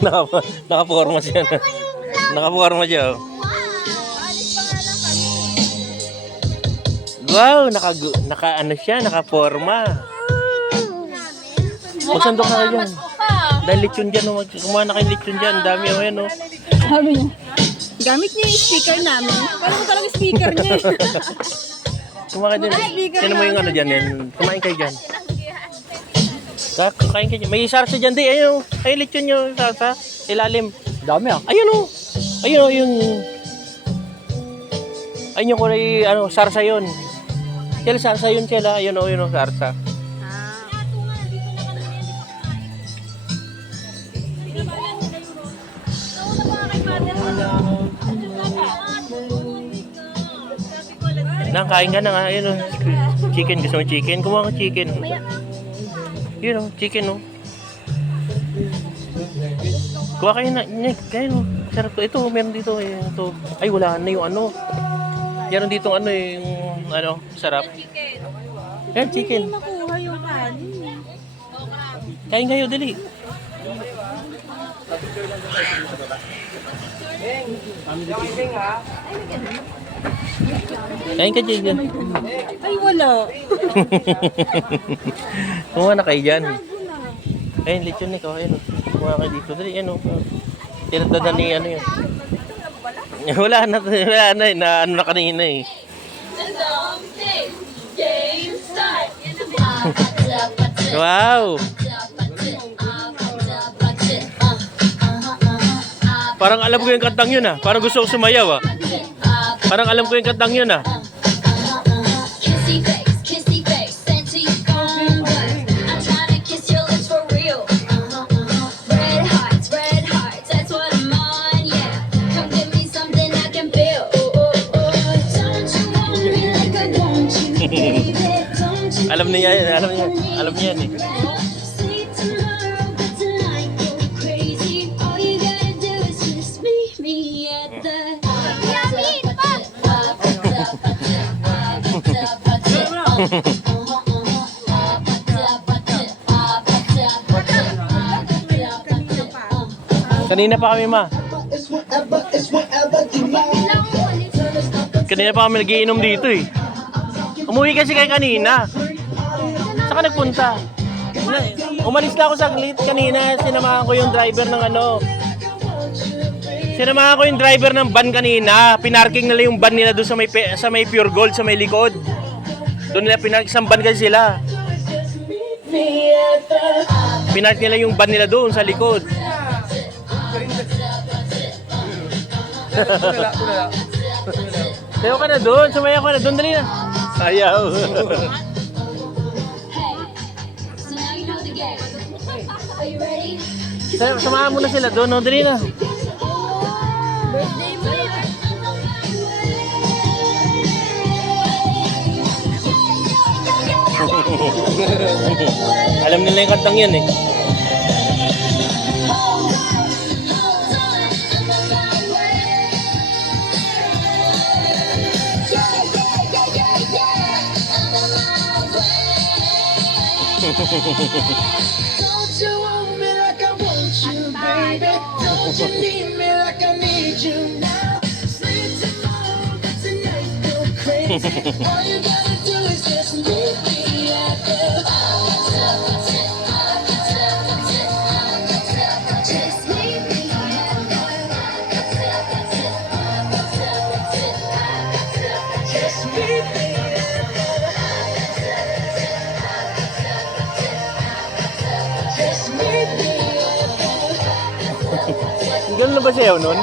Nakaporma siya. Nakaporma siya. Oh. Wow, naka ano siya, nakaporma. Pasandok na dyan. Dahil lechon dyan, kumuha na kayo lechon dyan. Dami o yan, oh. Sabi niya, gamit niya yung speaker namin. Kala mo talagang speaker niya. Kumain din. Sino mo yung ano dyan, yan? Kumain kayo dyan. Kakain kayo dyan. May sarsa dyan, di. Ayun, ay lechon nyo, sarsa. Ilalim. Dami ah. Ayun, oh. Ayun, oh, yung... Ayun yung kulay, ano, sarsa yun. Sila, sarsa yun sila. Ayun, oh, yun, oh, sarsa. Nang kain ka na nga, ayun oh. Chicken, gusto mo chicken? Kumuha ka chicken. Yun oh, chicken oh. Kuha kayo na, kayo oh. Sarap to. Ito, meron dito eh. Ito. Ay, wala na yung ano. Meron dito ano eh, yung ano, sarap. Yan, chicken. Hindi makuha yung kanin. Kain kayo, dali. Kain ka dyan. Ay, wala. Kumuha na kayo dyan. Ayun, lechon ikaw. Ayun, kumuha kayo dito. Dali, ano. Tinatanda ni ano yun. Wala na, na ano na kanina eh. Wow! Parang alam ko yung kantang yun ah. Parang gusto ko sumayaw ah. Parang alam ko yung kantang yun ah. Alam niya yan, alam niya yan eh. Kanina pa kami ma. Kanina pa kami nagiinom dito eh. Umuwi kasi kayo kanina. Saan ka nagpunta? Umalis na ako saglit kanina. Sinamahan ko yung driver ng ano. Sinamahan ko yung driver ng van kanina. Pinarking nila yung van nila doon sa may Pure Gold, sa may likod. Doon nila pinarking, isang van kasi sila. Pinark nila yung van nila doon sa likod. Sayo ka na doon, sumaya ka na doon, dali na. Ayaw. Samahan mo na sila doon, no? Dali na. Birthday mo yun. Alam nila yung kantang yan eh. Don't you want me like I want you, baby? Don't you need me like I need you now? Sleep tomorrow, but tonight go crazy. All you gotta do is just meet me at the just meet me just meet me. Ganun na ba sayaw nun?